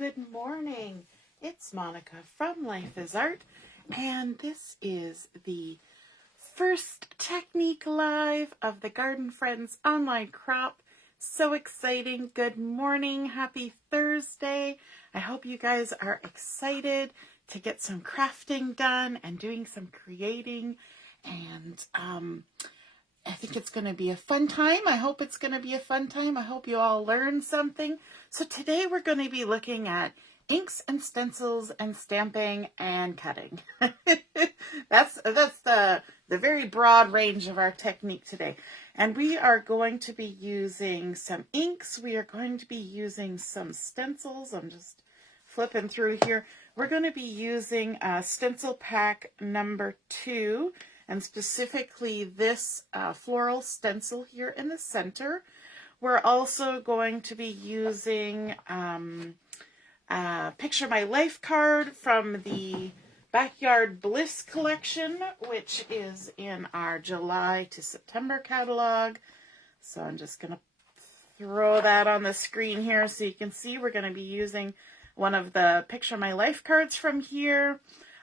good morning. It's Monica from Life is Art, and this is the first technique live of the Garden Friends online crop. So exciting. Good morning. Happy Thursday. I hope you guys are excited to get some crafting done and doing some creating. And I think it's going to be a fun time. I hope it's going to be a fun time. I hope you all learn something. So today we're going to be looking at inks and stencils and stamping and cutting. That's the very broad range of our technique today. And we are going to be using some inks. We are going to be using some stencils. I'm just flipping through here. We're going to be using stencil pack number 2. And specifically this floral stencil here in the center. We're also going to be using Picture My Life card from the Backyard Bliss collection, which is in our July to September catalog. So I'm just going to throw that on the screen here so you can see. We're going to be using one of the Picture My Life cards from here.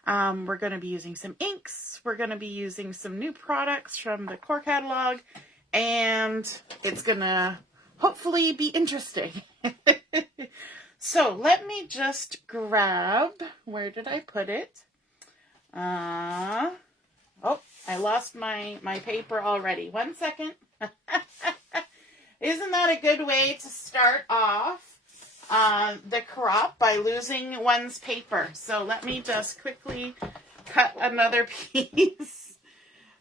We're going to be using some inks. We're going to be using some new products from the core catalog, and it's going to hopefully be interesting. So let me just grab, where did I put it? Oh, I lost my paper already. 1 second. Isn't that a good way to start off the crop, by losing one's paper? So let me just quickly cut another piece.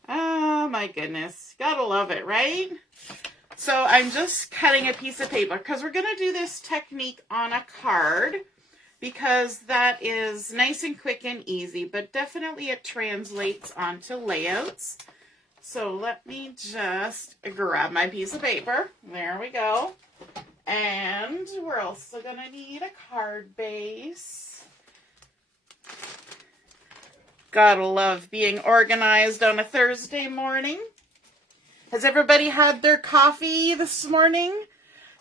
Oh my goodness. Gotta love it, right? So I'm just cutting a piece of paper because we're going to do this technique on a card because that is nice and quick and easy, but definitely it translates onto layouts. So let me just grab my piece of paper. There we go. And we're also going to need a card base. Gotta love being organized on a Thursday morning. Has everybody had their coffee this morning?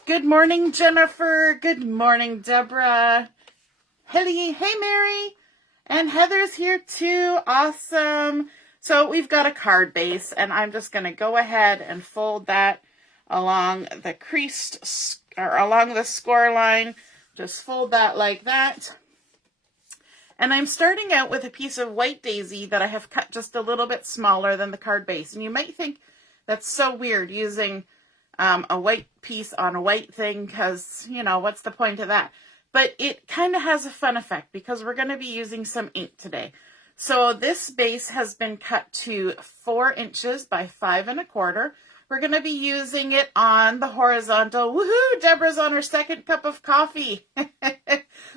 Good morning, Jennifer. Good morning, Deborah. Hey, Mary. And Heather's here too. Awesome. So we've got a card base, and I'm just going to go ahead and fold that along the creased or along the score line. Just fold that like that. And I'm starting out with a piece of white daisy that I have cut just a little bit smaller than the card base. And you might think that's so weird using a white piece on a white thing because, you know, what's the point of that? But it kind of has a fun effect because we're going to be using some ink today. So this base has been cut to 4 inches by 5 1/4. We're going to be using it on the horizontal. Woohoo! Deborah's on her second cup of coffee.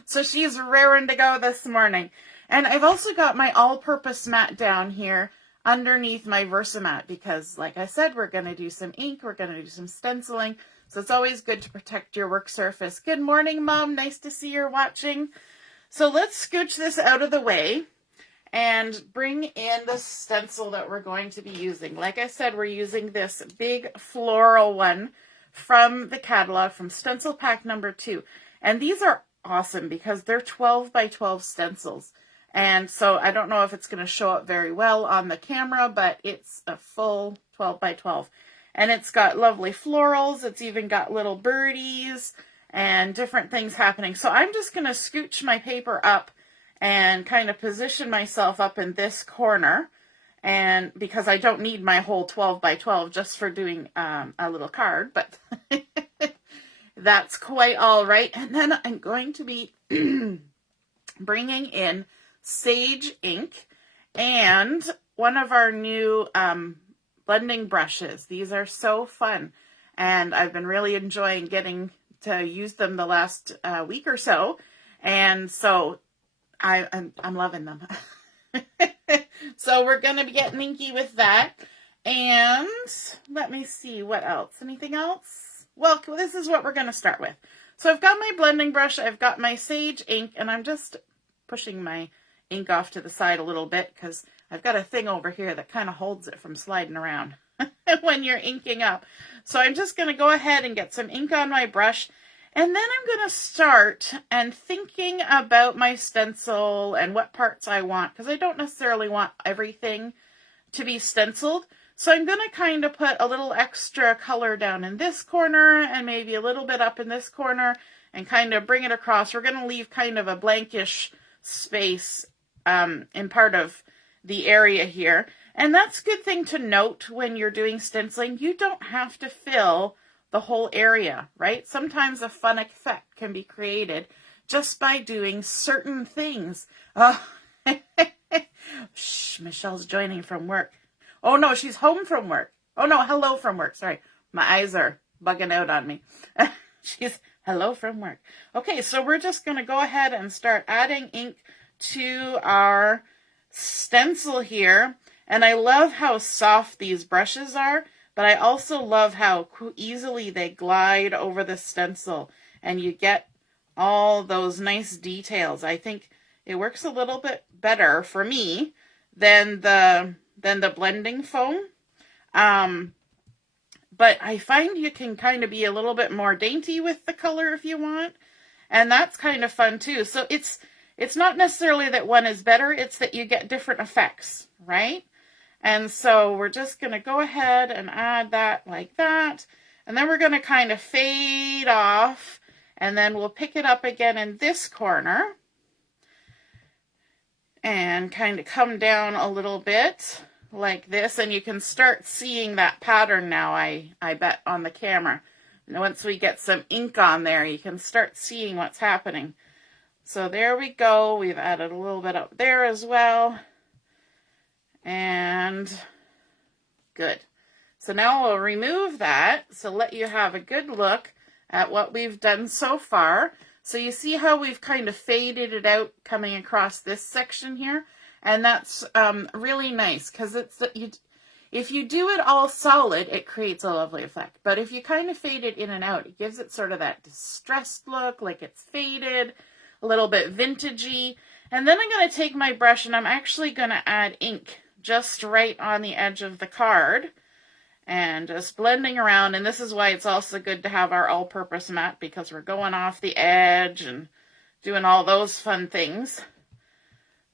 So she's raring to go this morning. And I've also got my all-purpose mat down here underneath my Versamat because, like I said, we're going to do some ink. We're going to do some stenciling. So it's always good to protect your work surface. Good morning, Mom. Nice to see you're watching. So let's scooch this out of the way and bring in the stencil that we're going to be using. Like I said, we're using this big floral one from the catalog, from stencil pack number 2. And these are awesome because they're 12 by 12 stencils. And so I don't know if it's going to show up very well on the camera, but it's a full 12 by 12. And it's got lovely florals. It's even got little birdies and different things happening. So I'm just going to scooch my paper up and kind of position myself up in this corner, and because I don't need my whole 12 by 12 just for doing a little card, but that's quite all right. And then I'm going to be bringing in sage ink and one of our new blending brushes. These are so fun, and I've been really enjoying getting to use them the last week or so, and so I'm loving them. So we're going to be getting inky with that. And let me see what else. Anything else? Well, this is what we're going to start with. So I've got my blending brush. I've got my sage ink. And I'm just pushing my ink off to the side a little bit because I've got a thing over here that kind of holds it from sliding around when you're inking up. So I'm just going to go ahead and get some ink on my brush. And then I'm going to start and thinking about my stencil and what parts I want, because I don't necessarily want everything to be stenciled. So I'm going to kind of put a little extra color down in this corner and maybe a little bit up in this corner and kind of bring it across. We're going to leave kind of a blankish space in part of the area here. And that's a good thing to note when you're doing stenciling. You don't have to fill the whole area, right? Sometimes a fun effect can be created just by doing certain things. Shh, Michelle's joining from work. Oh no, she's home from work. Oh no, hello from work. Sorry, my eyes are bugging out on me. She's hello from work. Okay, so we're just going to go ahead and start adding ink to our stencil here. And I love how soft these brushes are, but I also love how easily they glide over the stencil and you get all those nice details. I think it works a little bit better for me than the blending foam. But I find you can kind of be a little bit more dainty with the color if you want. And that's kind of fun too. So it's not necessarily that one is better, it's that you get different effects, right? And so we're just going to go ahead and add that like that. And then we're going to kind of fade off. And then we'll pick it up again in this corner. And kind of come down a little bit like this. And you can start seeing that pattern now, I bet, on the camera. And once we get some ink on there, you can start seeing what's happening. So there we go. We've added a little bit up there as well. And good. So now we'll remove that. So let you have a good look at what we've done so far. So you see how we've kind of faded it out coming across this section here. And that's really nice because if you do it all solid, it creates a lovely effect. But if you kind of fade it in and out, it gives it sort of that distressed look, like it's faded, a little bit vintagey. And then I'm going to take my brush and I'm actually going to add ink just right on the edge of the card and just blending around. And this is why it's also good to have our all-purpose mat, because we're going off the edge and doing all those fun things.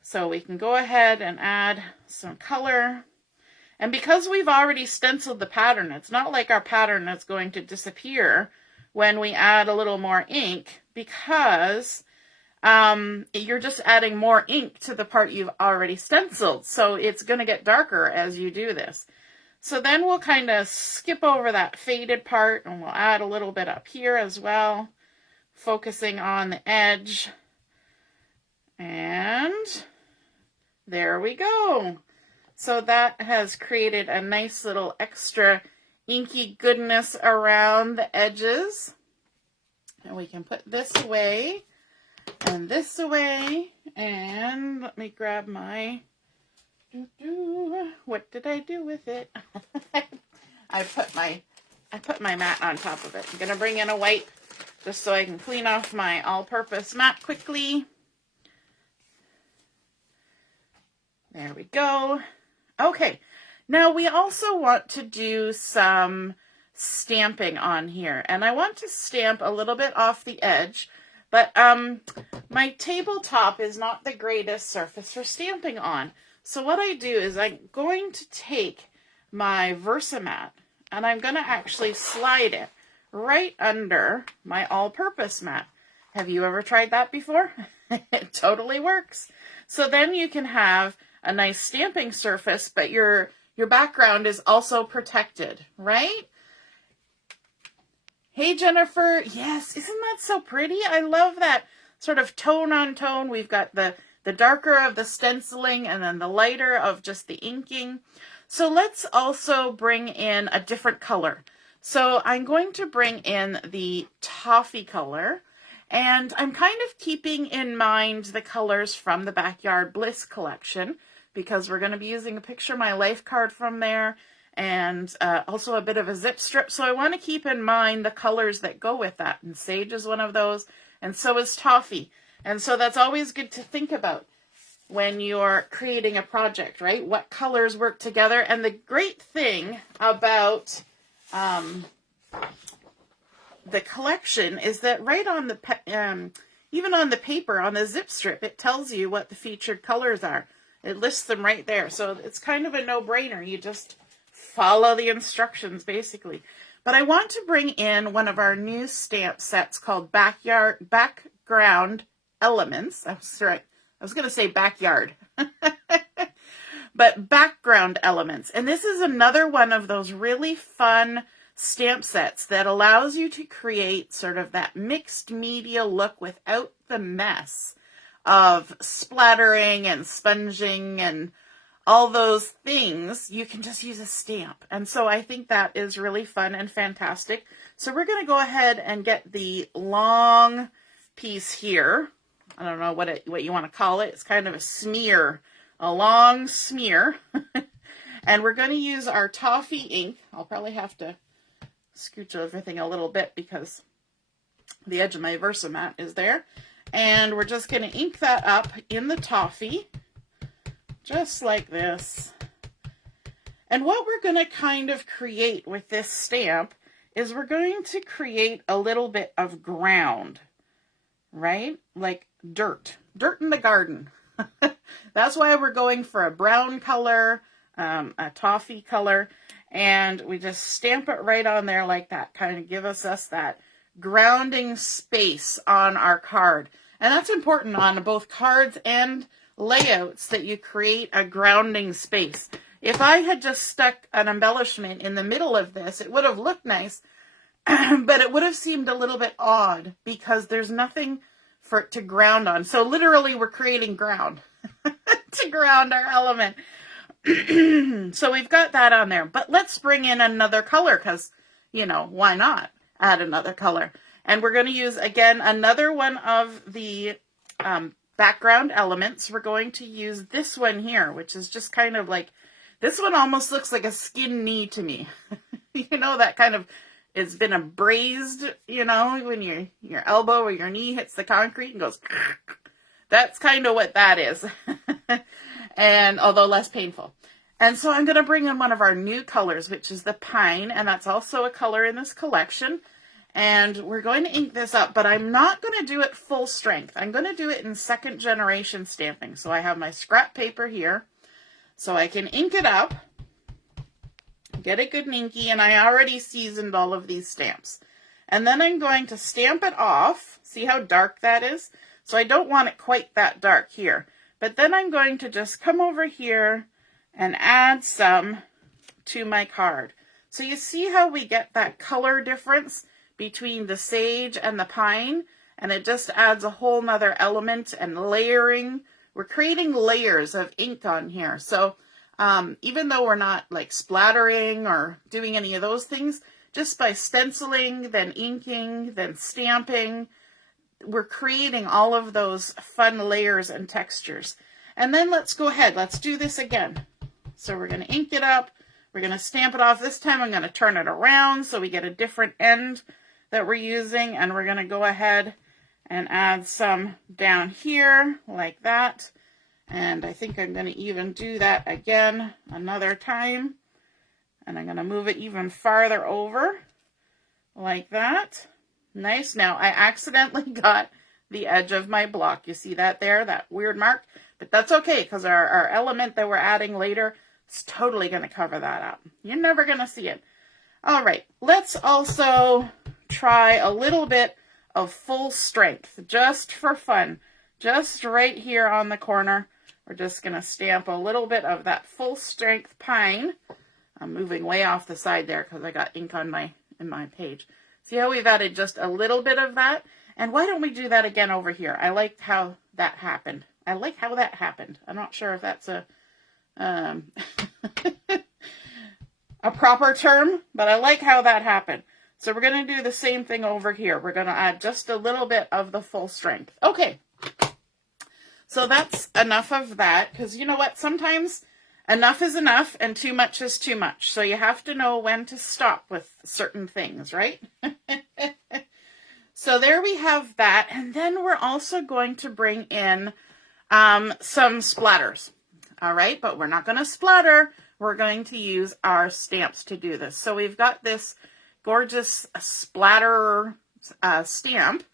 So we can go ahead and add some color. And because we've already stenciled the pattern, it's not like our pattern is going to disappear when we add a little more ink, because you're just adding more ink to the part you've already stenciled. So it's going to get darker as you do this. So then we'll kind of skip over that faded part and we'll add a little bit up here as well, focusing on the edge. And there we go. So that has created a nice little extra inky goodness around the edges. And we can put this away. And this away, and let me grab my, what did I do with it? I put my mat on top of it. I'm going to bring in a wipe just so I can clean off my all-purpose mat quickly. There we go. Okay, now we also want to do some stamping on here, and I want to stamp a little bit off the edge. But my tabletop is not the greatest surface for stamping on. So what I do is I'm going to take my Versamat and I'm going to actually slide it right under my all-purpose mat. Have you ever tried that before? It totally works. So then you can have a nice stamping surface, but your background is also protected, right? Hey, Jennifer. Yes, isn't that so pretty? I love that sort of tone on tone. We've got the darker of the stenciling and then the lighter of just the inking. So let's also bring in a different color. So I'm going to bring in the toffee color, and I'm kind of keeping in mind the colors from the Backyard Bliss collection, because we're going to be using a Picture My Life card from there, and also a bit of a zip strip. So I want to keep in mind the colors that go with that. And sage is one of those, and so is toffee. And so that's always good to think about when you're creating a project, right? What colors work together. And the great thing about the collection is that right on the, even on the paper, on the zip strip, it tells you what the featured colors are. It lists them right there. So it's kind of a no-brainer. You just follow the instructions, basically. But I want to bring in one of our new stamp sets called Background Elements. I was going to say backyard. But Background Elements. And this is another one of those really fun stamp sets that allows you to create sort of that mixed media look without the mess of splattering and sponging and all those things. You can just use a stamp. And so I think that is really fun and fantastic. So we're going to go ahead and get the long piece here. I don't know what you want to call it. It's kind of a smear, a long smear. And we're going to use our toffee ink. I'll probably have to scooch everything a little bit because the edge of my Versamat is there. And we're just going to ink that up in the toffee, just like this. And what we're going to kind of create with this stamp is we're going to create a little bit of ground, right? Like dirt in the garden. That's why we're going for a brown color, a toffee color, and we just stamp it right on there like that, kind of give us that grounding space on our card. And that's important on both cards and layouts, that you create a grounding space. If I had just stuck an embellishment in the middle of this, it would have looked nice, but it would have seemed a little bit odd because there's nothing for it to ground on. So literally we're creating ground to ground our element. So we've got that on there, but let's bring in another color because, you know, why not add another color? And we're going to use, again, another one of the background elements. We're going to use this one here, which is just kind of like, this one almost looks like a skin knee to me. You know, that kind of, it's been abrased, you know, when your elbow or your knee hits the concrete and goes, that's kind of what that is. And although less painful. And so I'm going to bring in one of our new colors, which is the pine, and that's also a color in this collection. And we're going to ink this up, but I'm not going to do it full strength. I'm going to do it in second generation stamping. So I have my scrap paper here, so I can ink it up, get it good and inky, and I already seasoned all of these stamps. And then I'm going to stamp it off. See how dark that is? So I don't want it quite that dark here. But then I'm going to just come over here and add some to my card. So you see how we get that color difference between the sage and the pine, and it just adds a whole nother element and layering. We're creating layers of ink on here. So even though we're not like splattering or doing any of those things, just by stenciling, then inking, then stamping, we're creating all of those fun layers and textures. And then let's go ahead, let's do this again. So we're going to ink it up, we're going to stamp it off. This time I'm going to turn it around so we get a different end that we're using, and we're going to go ahead and add some down here like that. And I think I'm going to even do that again another time, and I'm going to move it even farther over like that. Nice. Now I accidentally got the edge of my block. You see that there, that weird mark? But that's okay, because our element that we're adding later is totally going to cover that up. You're never going to see it. All right, let's also try a little bit of full strength, just for fun. Just right here on the corner, we're just going to stamp a little bit of that full strength pine. I'm moving way off the side there because I got ink on in my page. See how we've added just a little bit of that? And why don't we do that again over here? I like how that happened. I'm not sure if that's a a proper term, but I like how that happened. So we're going to do the same thing over here. We're going to add just a little bit of the full strength. Okay. So that's enough of that, because you know what? Sometimes enough is enough and too much is too much. So you have to know when to stop with certain things, right? So there we have that. And then we're also going to bring in some splatters. All right, but we're not going to splatter. We're going to use our stamps to do this. So we've got this gorgeous splatter stamp.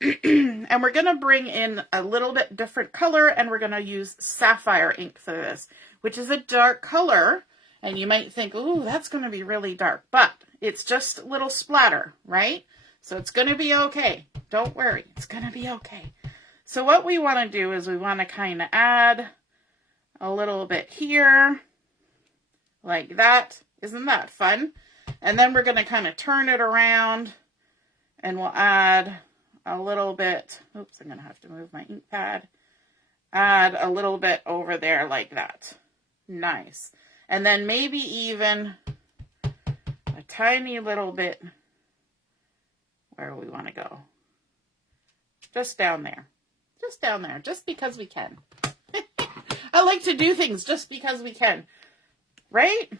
And we're going to bring in a little bit different color, and we're going to use sapphire ink for this, which is a dark color. And you might think, ooh, that's going to be really dark, but it's just a little splatter, right? So it's going to be okay. Don't worry. It's going to be okay. So what we want to do is we want to kind of add a little bit here, like that. Isn't that fun? And then we're going to kind of turn it around, and we'll add a little bit. Oops, I'm going to have to move my ink pad. Add a little bit over there like that. Nice. And then maybe even a tiny little bit where we want to go. Just down there. Just down there. Just because we can. I like to do things just because we can. Right?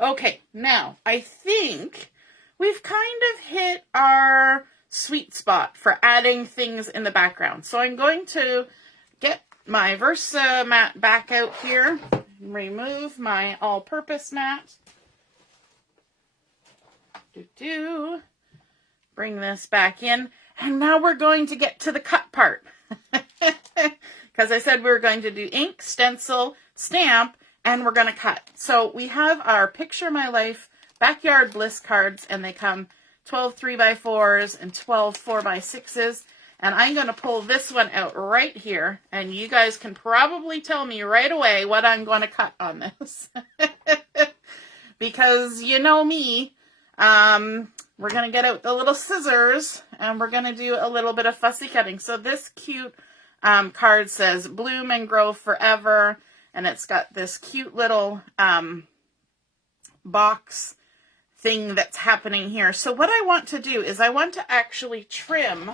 Okay, now I think we've kind of hit our sweet spot for adding things in the background. So I'm going to get my Versa mat back out here. Remove my all-purpose mat. Bring this back in. And now we're going to get to the cut part. Because I said we were going to do ink, stencil, stamp, and we're going to cut. So we have our Picture My Life Backyard Bliss cards, and they come 12 3x4s and 12 4x6s. And I'm going to pull this one out right here, and you guys can probably tell me right away what I'm going to cut on this. Because you know me, we're going to get out the little scissors, and we're going to do a little bit of fussy cutting. So this cute card says, Bloom and Grow Forever, and it's got this cute little box thing that's happening here. So what I want to do is I want to actually trim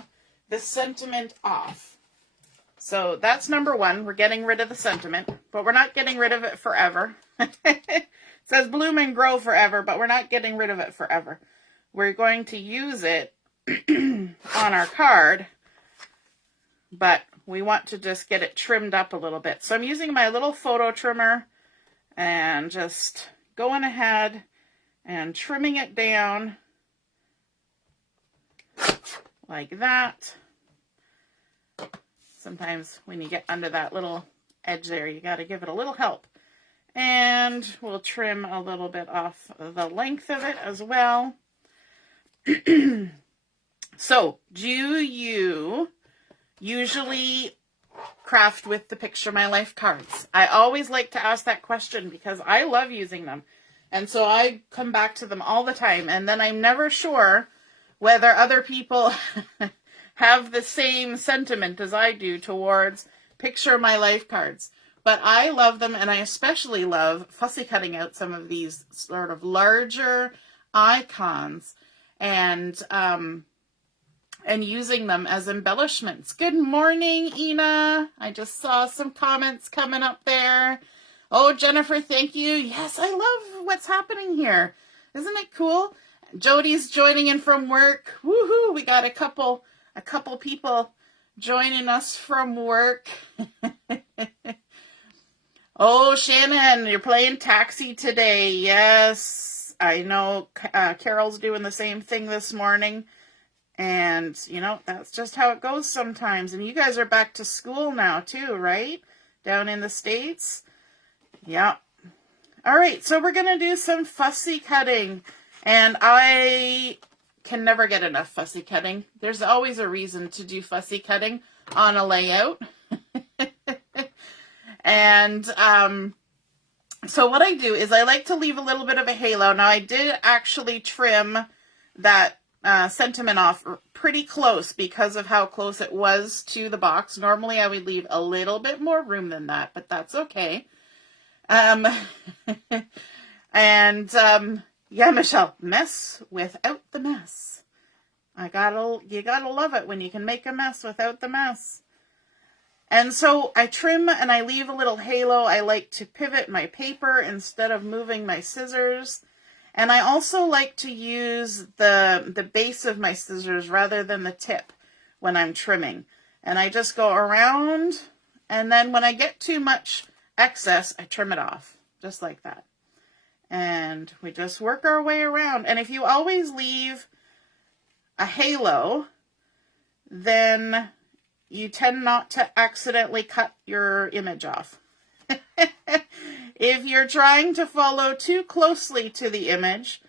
the sentiment off. So that's number one. We're getting rid of the sentiment, but we're not getting rid of it forever. It says Bloom and Grow Forever, but we're not getting rid of it forever. We're going to use it on our card, but we want to just get it trimmed up a little bit. So I'm using my little photo trimmer and just going ahead and trimming it down like that. Sometimes when you get under that little edge there, you got to give it a little help. And we'll trim a little bit off the length of it as well. So, do you usually craft with the Picture My Life cards? I always like to ask that question because I love using them. And so I come back to them all the time. And then I'm never sure whether other people have the same sentiment as I do towards Picture My Life cards. But I love them, and I especially love fussy cutting out some of these sort of larger icons and using them as embellishments. Good morning, Ina. I just saw some comments coming up there. Oh, Jennifer, thank you. Yes, I love what's happening here. Isn't it cool? Jody's joining in from work. Woohoo! We got a couple people joining us from work. Oh, Shannon, you're playing taxi today. Yes, I know. Carol's doing the same thing this morning. And, you know, that's just how it goes sometimes. And you guys are back to school now, too, right? Down in the States? Yeah. All right, so we're going to do some fussy cutting. And I can never get enough fussy cutting. There's always a reason to do fussy cutting on a layout. And so what I do is I like to leave a little bit of a halo. Now I did actually trim that sentiment off pretty close because of how close it was to the box. Normally I would leave a little bit more room than that, but that's okay. Yeah, Michelle, mess without the mess. You gotta love it when you can make a mess without the mess. And so I trim and I leave a little halo. I like to pivot my paper instead of moving my scissors. And I also like to use the base of my scissors rather than the tip when I'm trimming. And I just go around, and then when I get too much excess, I trim it off, just like that. And we just work our way around. And if you always leave a halo, then you tend not to accidentally cut your image off. If you're trying to follow too closely to the image,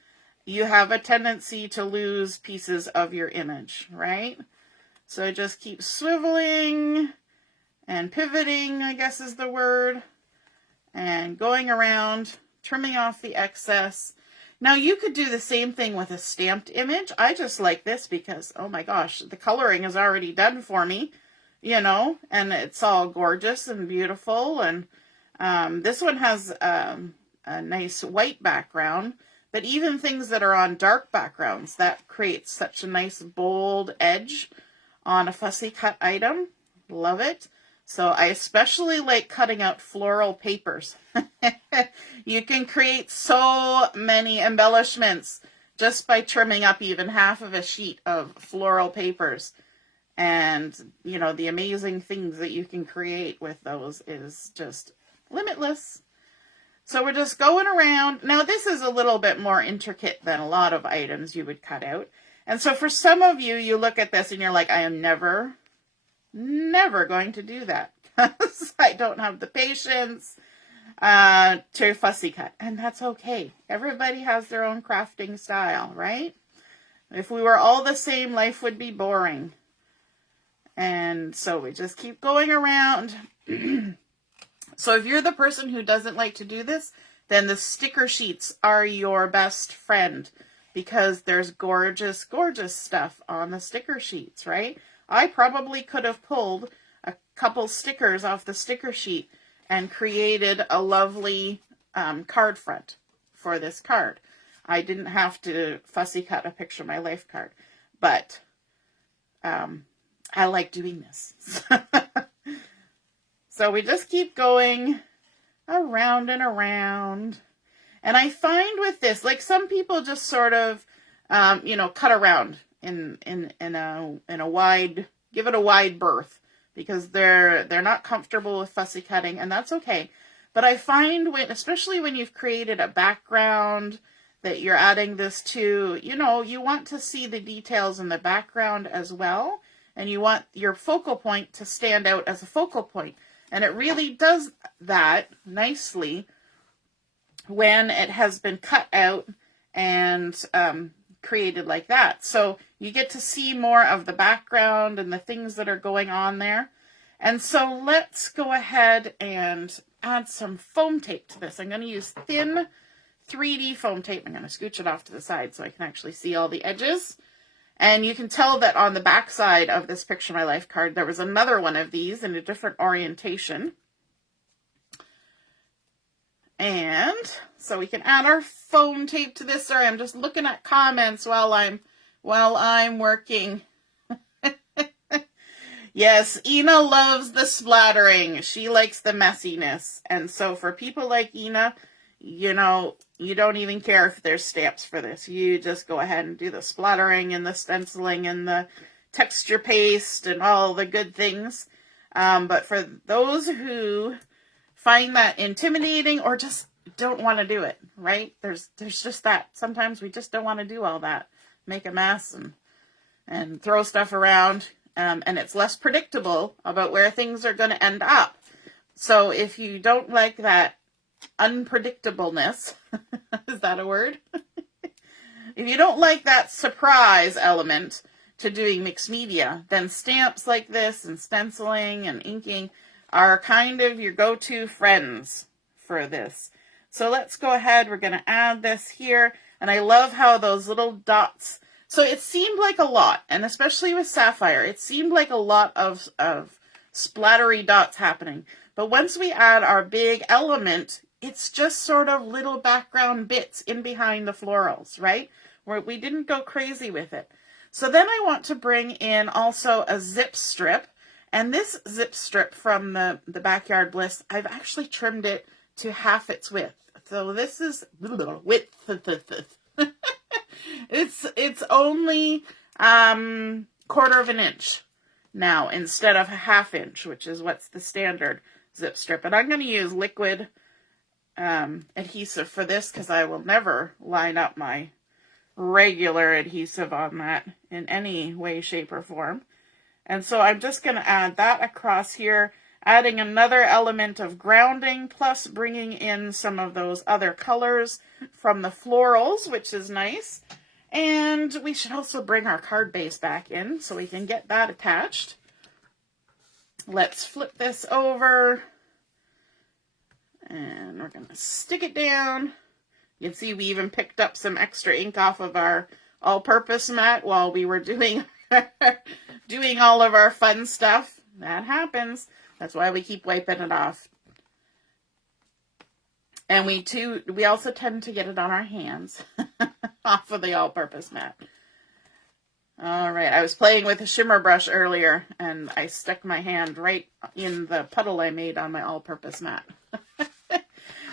you have a tendency to lose pieces of your image, right? So just keep swiveling and pivoting, I guess is the word, and going around, trimming off the excess. Now you could do the same thing with a stamped image. I just like this because, oh my gosh, the coloring is already done for me, you know, and it's all gorgeous and beautiful. And this one has a nice white background, but even things that are on dark backgrounds, that creates such a nice bold edge on a fussy cut item. Love it. So I especially like cutting out floral papers. You can create so many embellishments just by trimming up even half of a sheet of floral papers. And, you know, the amazing things that you can create with those is just limitless. So we're just going around. Now this is a little bit more intricate than a lot of items you would cut out. And so for some of you, you look at this and you're like, I am never going to do that because I don't have the patience to fussy cut. And that's okay. Everybody has their own crafting style, right? If we were all the same, life would be boring. And so we just keep going around. So if you're the person who doesn't like to do this, then the sticker sheets are your best friend because there's gorgeous, gorgeous stuff on the sticker sheets, right? I probably could have pulled a couple stickers off the sticker sheet and created a lovely card front for this card. I didn't have to fussy cut a picture of my life card, but I like doing this. So we just keep going around and around. And I find with this, like some people just sort of, you know, cut around in a wide, give it a wide berth because they're not comfortable with fussy cutting, and that's okay. But I find when, especially when you've created a background that you're adding this to, you know, you want to see the details in the background as well. And you want your focal point to stand out as a focal point. And it really does that nicely when it has been cut out and created like that. So you get to see more of the background and the things that are going on there. And so let's go ahead and add some foam tape to this. I'm going to use thin 3D foam tape. I'm going to scooch it off to the side so I can actually see all the edges. And you can tell that on the back side of this Picture My Life card, there was another one of these in a different orientation. And so we can add our foam tape to this. Sorry, I'm just looking at comments while I'm working. Yes, Ina loves the splattering. She likes the messiness. And so for people like Ina, you know, you don't even care if there's stamps for this. You just go ahead and do the splattering and the stenciling and the texture paste and all the good things. But for those who find that intimidating or just don't want to do it, right? There's just that. Sometimes we just don't want to do all that. Make a mess and throw stuff around. And it's less predictable about where things are going to end up. So if you don't like that unpredictableness, is that a word? If you don't like that surprise element to doing mixed media, then stamps like this and stenciling and inking are kind of your go-to friends for this. So let's go ahead. We're going to add this here. And I love how those little dots, so it seemed like a lot, and especially with Sapphire, it seemed like a lot of splattery dots happening. But once we add our big element, it's just sort of little background bits in behind the florals, right? Where we didn't go crazy with it. So then I want to bring in also a zip strip. And this zip strip from the Backyard Bliss, I've actually trimmed it to half its width. So this is width. It's only 1/4 of an inch now instead of a 1/2 inch, which is what's the standard zip strip. And I'm going to use liquid adhesive for this because I will never line up my regular adhesive on that in any way, shape, or form. And so I'm just going to add that across here, adding another element of grounding, plus bringing in some of those other colors from the florals, which is nice. And we should also bring our card base back in so we can get that attached. Let's flip this over. And we're going to stick it down. You can see we even picked up some extra ink off of our all-purpose mat while we were doing doing all of our fun stuff. That happens. That's why we keep wiping it off. And we also tend to get it on our hands off of the all-purpose mat. All right, I was playing with a shimmer brush earlier, and I stuck my hand right in the puddle I made on my all-purpose mat.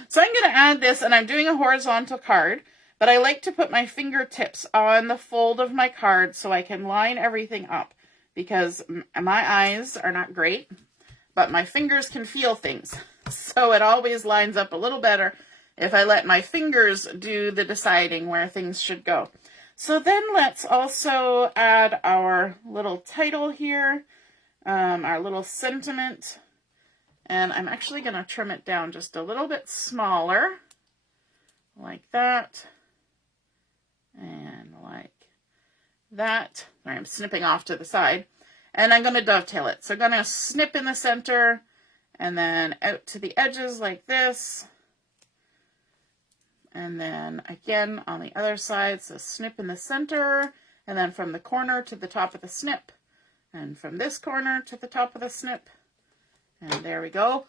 So I'm going to add this, and I'm doing a horizontal card, but I like to put my fingertips on the fold of my card so I can line everything up, because my eyes are not great, but my fingers can feel things. So it always lines up a little better if I let my fingers do the deciding where things should go. So then let's also add our little title here, our little sentiment. And I'm actually going to trim it down just a little bit smaller, like that, and like that. I'm snipping off to the side, and I'm going to dovetail it. So I'm going to snip in the center, and then out to the edges like this. And then again on the other side, so snip in the center, and then from the corner to the top of the snip, and from this corner to the top of the snip. And there we go.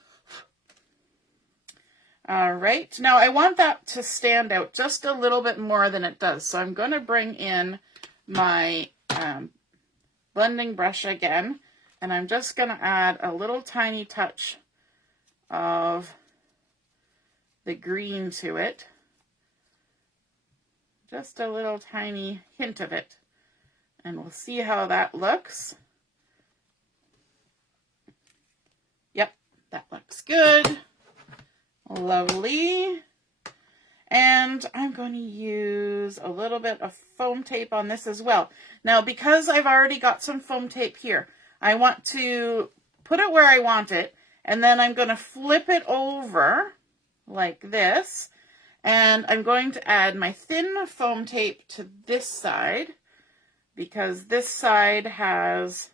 All right. Now I want that to stand out just a little bit more than it does. So I'm going to bring in my blending brush again. And I'm just going to add a little tiny touch of the green to it. Just a little tiny hint of it. And we'll see how that looks. Yep, that looks good. Lovely. And I'm going to use a little bit of foam tape on this as well. Now, because I've already got some foam tape here, I want to put it where I want it, and then I'm going to flip it over like this, and I'm going to add my thin foam tape to this side, because this side has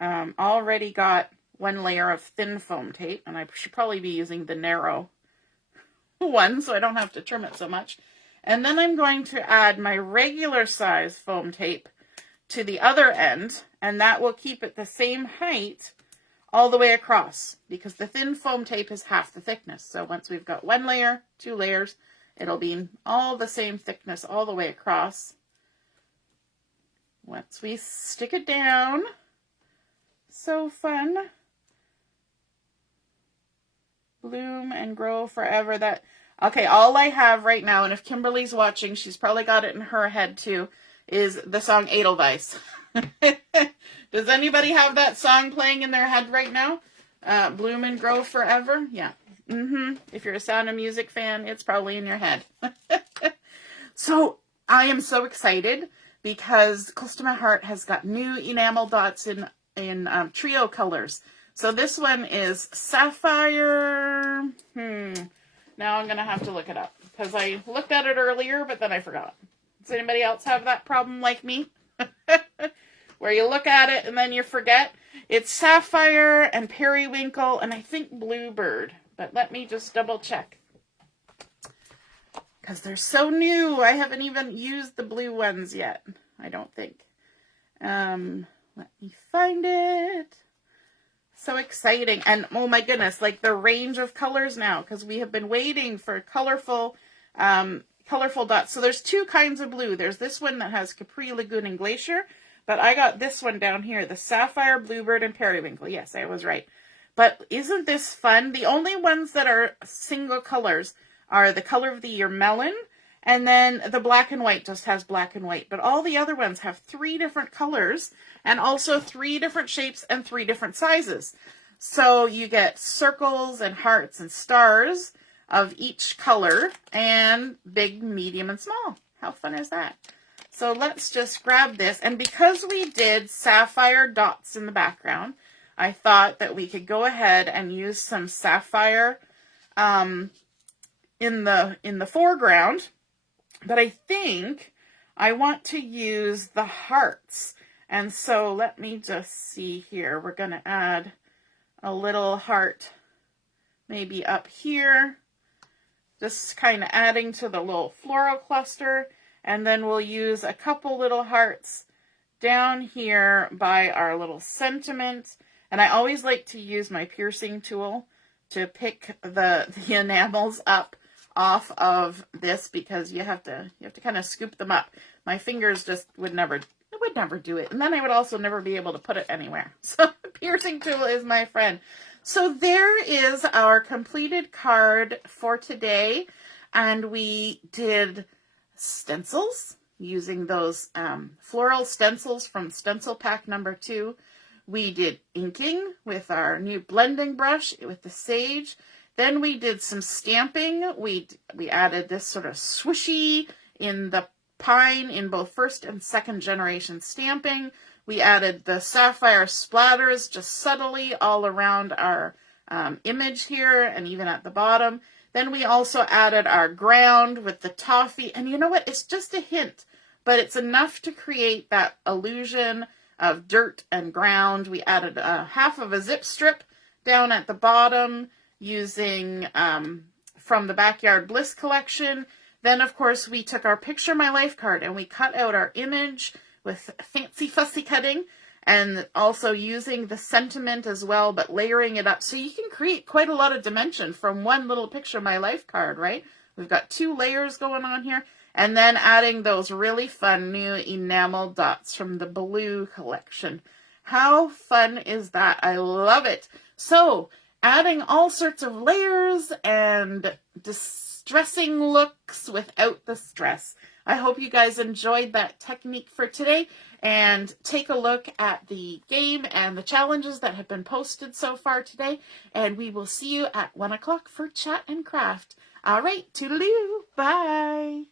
already got one layer of thin foam tape, and I should probably be using the narrow one so I don't have to trim it so much. And then I'm going to add my regular size foam tape to the other end, and that will keep it the same height all the way across, because the thin foam tape is half the thickness. So once we've got one layer, 2 layers, it'll be all the same thickness all the way across. Once we stick it down, so fun. Bloom and grow forever. That okay, all I have right now, and if Kimberly's watching, she's probably got it in her head too, is the song Edelweiss. Does anybody have that song playing in their head right now? Bloom and grow forever? Yeah. If you're a Sound of Music fan, it's probably in your head. So I am so excited because Close to My Heart has got new enamel dots in trio colors. So this one is Sapphire. Now I'm going to have to look it up because I looked at it earlier, but then I forgot. Does anybody else have that problem like me? Where you look at it and then you forget? It's Sapphire and Periwinkle and I think Bluebird. But let me just double check. Because they're so new. I haven't even used the blue ones yet. I don't think. Let me find it. So exciting. And oh my goodness, like the range of colors now, because we have been waiting for colorful dots. So there's 2 kinds of blue. There's this one that has Capri, Lagoon, and Glacier, but I got this one down here, the Sapphire, Bluebird, and Periwinkle. Yes, I was right. But isn't this fun? The only ones that are single colors are the Color of the Year Melon, and then the black and white just has black and white. But all the other ones have 3 different colors and also 3 different shapes and 3 different sizes. So you get circles and hearts and stars of each color, and big, medium, and small. How fun is that? So let's just grab this. And because we did sapphire dots in the background, I thought that we could go ahead and use some sapphire in the foreground. But I think I want to use the hearts. And so let me just see here. We're going to add a little heart maybe up here. Just kind of adding to the little floral cluster. And then we'll use a couple little hearts down here by our little sentiment. And I always like to use my piercing tool to pick the enamels up off of this, because you have to kind of scoop them up. My fingers just would never do it. And then I would also never be able to put it anywhere. So the piercing tool is my friend. So there is our completed card for today. And we did stencils using those floral stencils from stencil pack number 2. We did inking with our new blending brush with the sage. Then we did some stamping. We added this sort of swishy in the pine in both first and second generation stamping. We added the sapphire splatters just subtly all around our image here and even at the bottom. Then we also added our ground with the toffee. And you know what? It's just a hint, but it's enough to create that illusion of dirt and ground. We added half of a zip strip down at the bottom using from the Backyard Bliss collection. Then, of course, we took our Picture My Life card and we cut out our image with fancy fussy cutting, and also using the sentiment as well, but layering it up. So you can create quite a lot of dimension from one little Picture My Life card, right? We've got 2 layers going on here. And then adding those really fun new enamel dots from the Blue collection. How fun is that? I love it. So adding all sorts of layers and distressing looks without the stress. I hope you guys enjoyed that technique for today, and take a look at the game and the challenges that have been posted so far today, and we will see you at 1 o'clock for Chat and Craft. All right, toodaloo, bye.